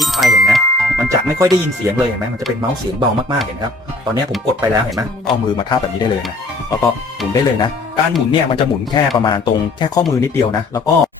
ลิกไปเห็นไหมมันจะไม่ค่อยได้ยินเสียงเลยเห็นไหมมันจะเป็นเมาส์เสียงเบามากๆเห็นไหมครับ ตอนนี้ผมกดไปแล้วเห็นไหมเอามือมาทาบแบบนี้ได้เลยนะแล้วก็หมุนได้เลยนะ การหมุนเนี่ยมันจะหมุนแค่ประมาณตรงแค่ข้อมือนิดเดียวนะ แล้วก็แล้วคนนี้ก็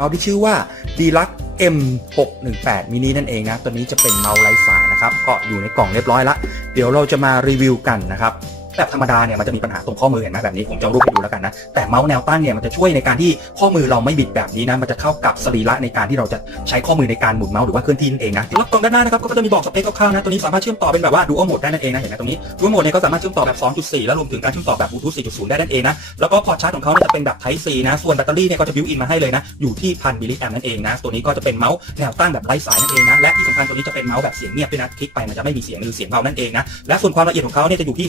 เมาส์ที่ชื่อว่า Deluxe M618 mini นั่นเองนะ ตัวนี้จะเป็นเมาส์ไร้สายนะครับ ก็อยู่ในกล่องเรียบร้อยละ เดี๋ยวเราจะมารีวิวกันนะครับ แบบธรรมดาเนี่ยมันจะมีปัญหาตรงข้อมือเห็นไหมแบบนี้ผมจะรูปให้ดูแล้วกันนะแต่เมาส์แนวตั้งเนี่ยมันจะช่วยในการที่ข้อมือเราไม่บิดแบบนี้นะมันจะเข้ากับสรีระในการที่เราจะใช้ข้อมือในการหมุนเมาส์หรือว่าเคลื่อนที่นั่นเองนะแล้วกล่องด้านหน้านะครับก็จะมีบอกสเปคคร่าวๆนะตัวนี้สามารถเชื่อมต่อเป็นแบบว่า dual mode ได้นั่นเองนะเห็นไหมตรงนี้ dual mode เนี่ยก็สามารถเชื่อมต่อแบบ 2.4 แล้วรวมถึงการเชื่อมต่อแบบ bluetooth 4.0 ได้นั่นเองนะแล้วก็พอร์ตชาร์จของเขาเนี่ยจะเป็นแบบ Type C นะส่วนแบตเตอรี่เนี่ยก็จะบิวอินมาให้เลยนะอยู่ที่พันมิลลิแอมนั่นเองนะตัวนี้ก็จะเป็นเมาส์แนวตั้งแบบไร้สายนั่นเองนะและที่สำคัญตัวนี้จะเป็นเมาส์แบบเสียงเงียบด้วยนะคลิกไปมันจะไม่มีเสียงหรือเสียงเบานั่นเองนะและส่วนความละเอียดของเขาเนี่ยจะอยู่ที่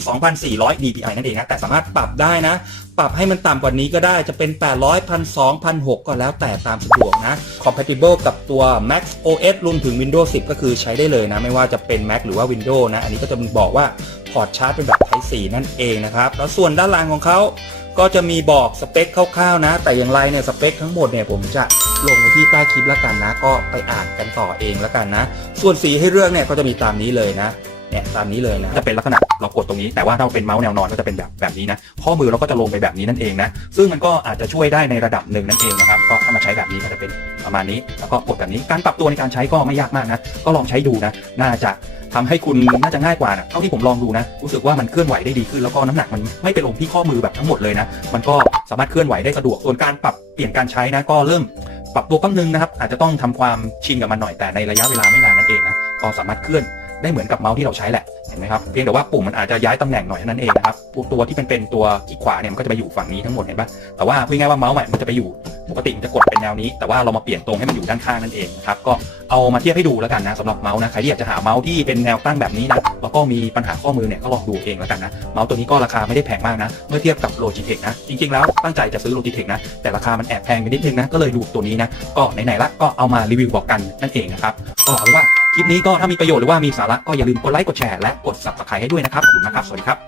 400 dpi นั่นเองนะแต่สามารถปรับได้นะ ปรับให้มันต่ำกว่านี้ก็ได้จะเป็น 800 1,200 1,600 ก็แล้วแต่ตามสะดวกนะ compatible กับตัว Mac OS รวมถึง Windows 10 ก็คือใช้ได้เลยนะ ไม่ว่าจะเป็น Mac หรือว่า Windows นะ อันนี้ก็จะบอกว่าพอร์ตชาร์จเป็นแบบ Type C นั่นเองนะครับ แล้วส่วนด้านล่างของเขาก็จะมีบอกสเปคคร่าวๆนะ แต่อย่างไรเนี่ยสเปคทั้งหมดเนี่ยผมจะลงไว้ที่ใต้คลิปแล้วกันนะ ก็ไปอ่านกันต่อเองแล้วกันนะ ส่วนสีให้เลือกเนี่ยก็จะมีตามนี้เลยนะ เนี่ยตามนี้เลยนะจะเป็นลักษณะเรากดตรงนี้ แต่ว่าถ้าเป็นเมาส์แนวนอนก็จะเป็นแบบแบบนี้นะข้อมือเราก็จะลงไปแบบนี้นั่นเองนะซึ่งมันก็อาจจะช่วยได้ในระดับหนึ่งนั่นเองนะครับก็ถ้ามาใช้แบบนี้ก็จะเป็นประมาณนี้ แล้วก็กดแบบนี้การปรับตัวในการใช้ก็ไม่ยากมากนะก็ลองใช้ดูนะน่าจะทำให้คุณน่าจะง่ายกว่านะเท่าที่ผมลองดูนะ รู้สึกว่ามันเคลื่อนไหวได้ดีขึ้นแล้วก็น้ำหนักมันไม่ไปลงที่ข้อมือแบบทั้งหมดเลยนะ มันก็สามารถเคลื่อนไหวได้สะดวก ส่วนการปรับเปลี่ยนการใช้นะก็เริ่มปรับตัวแป๊บนึงนะครับ อาจจะต้องทำความชินกับมันหน่อยแต่ในระยะเวลาไม่นานนั่นเองนะ ก็สามารถเคลื่อน ได้เหมือนกับเมาส์ที่เราใช้แหละเห็นไหมครับเพียงแต่ว่าปุ่มมันอาจจะย้ายตำแหน่งหน่อยนั้นเองนะครับตัวที่เป็นเป็นตัวคลิกขวาเนี่ยมันก็จะไปอยู่ฝั่งนี้ทั้งหมดเห็นปะแต่ว่าพูดง่ายๆว่าเมาส์ใหม่มันจะไปอยู่ปกติมันจะกดเป็นแนวนี้ แต่ว่าเรามาเปลี่ยนตรงให้มันอยู่ด้านข้างนั่นเองนะครับก็เอามาเทียบให้ดูแล้วกันนะสำหรับเมาส์นะใครที่อยากจะหาเมาส์ที่เป็นแนวตั้งแบบนี้นะแล้วก็มีปัญหาข้อมือเนี่ยก็ลองดูเองแล้วกันนะเมาส์ตัวนี้ก็ราคาไม่ได้แพงมากนะ เมื่อเทียบกับ Logitech นะจริงๆแล้วตั้งใจจะซื้อ Logitech นะแต่ราคามันแอบแพงไปนิดนึงนะก็เลยดูตัวนี้นะก็ไหนๆละก็เอามารีวิวบอกกันนั่นเองนะครับก็เอาว่า คลิปนี้ก็ถ้ามีประโยชน์หรือว่ามีสาระก็อย่าลืมกดไลค์กดแชร์และกด subscribe ให้ด้วยนะครับขอบคุณนะครับ สวัสดีครับ